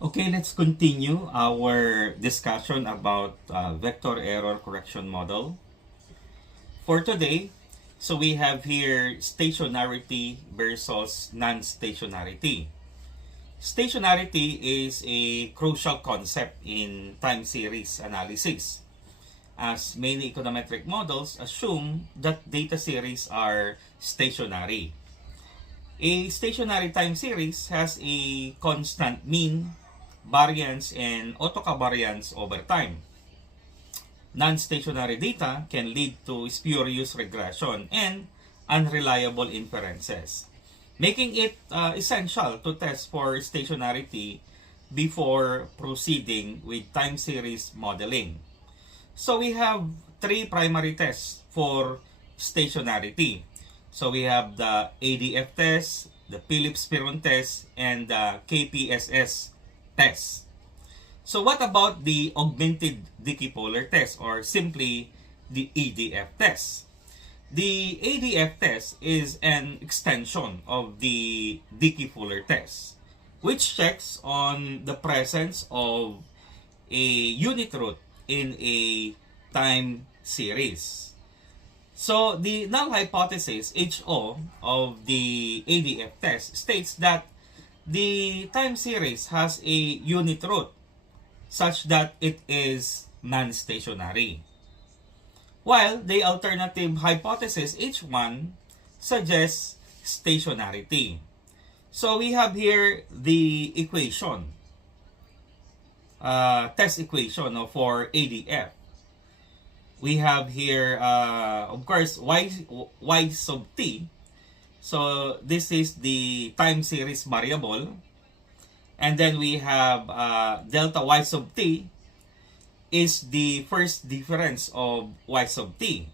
Okay, let's continue our discussion about vector error correction model. For today, so we have here stationarity versus non-stationarity. Stationarity is a crucial concept in time series analysis, as many econometric models assume that data series are stationary. A stationary time series has a constant mean, variance, and autocovariance over time. Non-stationary data can lead to spurious regression and unreliable inferences, making it essential to test for stationarity before proceeding with time series modeling. So we have three primary tests for stationarity. So we have the ADF test, the Phillips-Perron test, and the KPSS test. So what about the augmented dikipolar test, or simply the ADF test? The ADF test is an extension of the dikipolar test, which checks on the presence of a unit root in a time series. So the null hypothesis HO of the ADF test states that the time series has a unit root such that it is non-stationary, while the alternative hypothesis H1 suggests stationarity. So we have here the equation, test equation for ADF. We have here, of course, y sub t. So this is the time series variable. And then we have delta y sub t is the first difference of y sub t.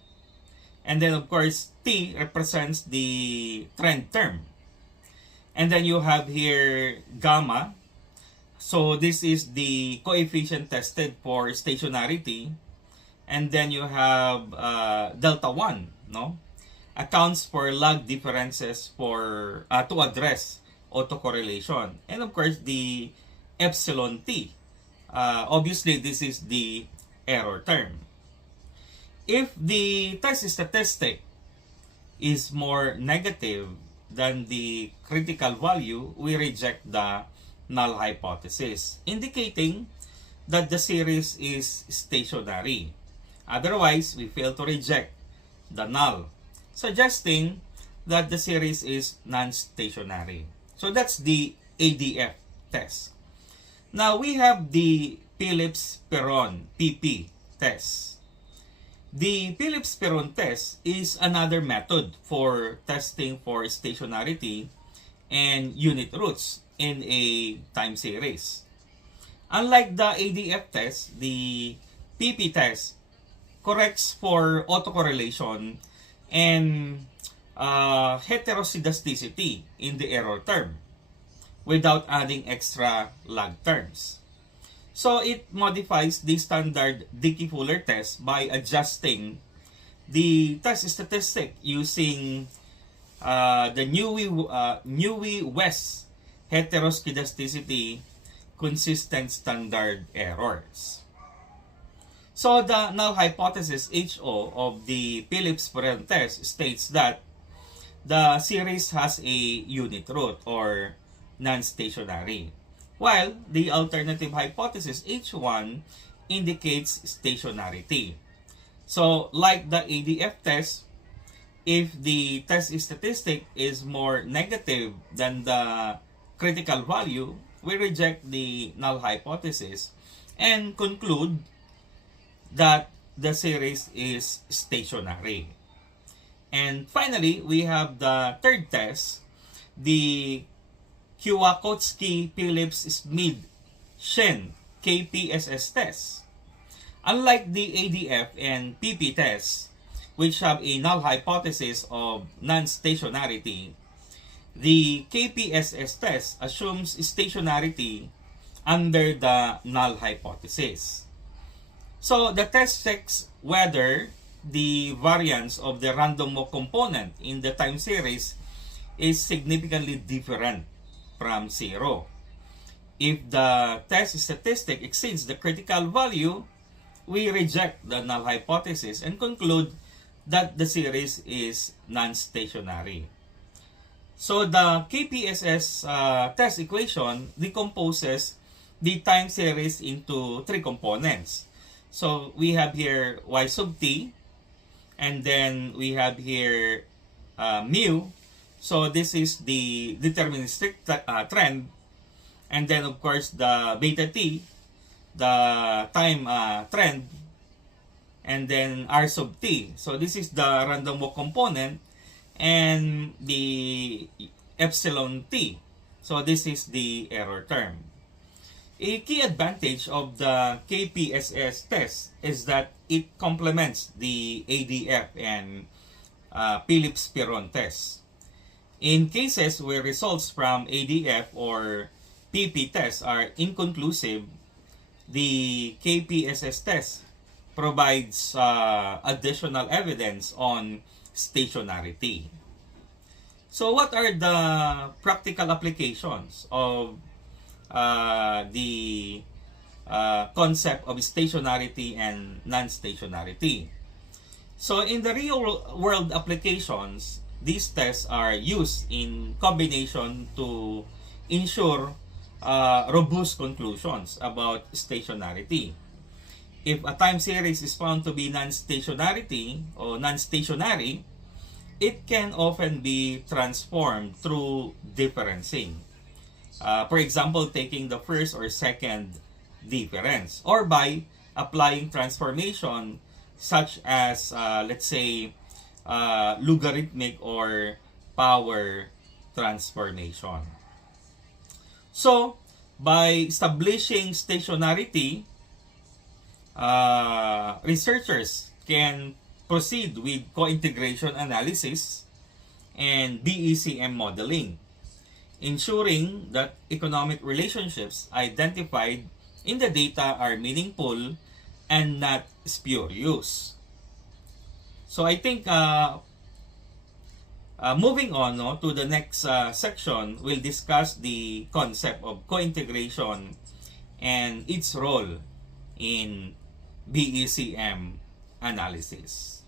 And then, of course, t represents the trend term. And then you have here gamma. So this is the coefficient tested for stationarity. And then you have delta 1, no? Accounts for log differences for to address autocorrelation. And of course, the epsilon t. Obviously, this is the error term. If the test statistic is more negative than the critical value, we reject the null hypothesis, indicating that the series is stationary. Otherwise, we fail to reject the null, suggesting that the series is non-stationary. So that's the ADF test. Now we have the Phillips-Perron PP test. The Phillips-Perron test is another method for testing for stationarity and unit roots in a time series. Unlike the ADF test, the PP test corrects for autocorrelation and heteroscedasticity in the error term without adding extra log terms. So it modifies the standard Dickey-Fuller test by adjusting the test statistic using the Newey-West heteroscedasticity consistent standard errors. So the null hypothesis HO of the Phillips-Perron test states that the series has a unit root or non-stationary, while the alternative hypothesis H1 indicates stationarity. So like the ADF test, if the test statistic is more negative than the critical value, we reject the null hypothesis and conclude that the series is stationary. And finally, we have the third test, the Kwiatkowski-Phillips-Smith-Shen KPSS test. Unlike the ADF and PP tests, which have a null hypothesis of non-stationarity, the KPSS test assumes stationarity under the null hypothesis. So the test checks whether the variance of the random walk component in the time series is significantly different from zero. If the test statistic exceeds the critical value, we reject the null hypothesis and conclude that the series is non-stationary. So the KPSS test equation decomposes the time series into three components. So we have here y sub t, and then we have here mu. So this is the deterministic trend, and then of course the beta t, the time trend, and then r sub t. So this is the random walk component, and the epsilon t. So this is the error term. A key advantage of the KPSS test is that it complements the ADF and Phillips-Piron test. In cases where results from ADF or PP tests are inconclusive, the KPSS test provides additional evidence on stationarity. So what are the practical applications of the concept of stationarity and non-stationarity? So in the real world applications, these tests are used in combination to ensure robust conclusions about stationarity. If a time series is found to be non-stationarity or non-stationary, it can often be transformed through differencing. For example, taking the first or second difference, or by applying transformation such as, let's say, logarithmic or power transformation. So, by establishing stationarity, researchers can proceed with co-integration analysis and VECM modeling, ensuring that economic relationships identified in the data are meaningful and not spurious. So I think moving on to the next section, we'll discuss the concept of co-integration and its role in VECM analysis.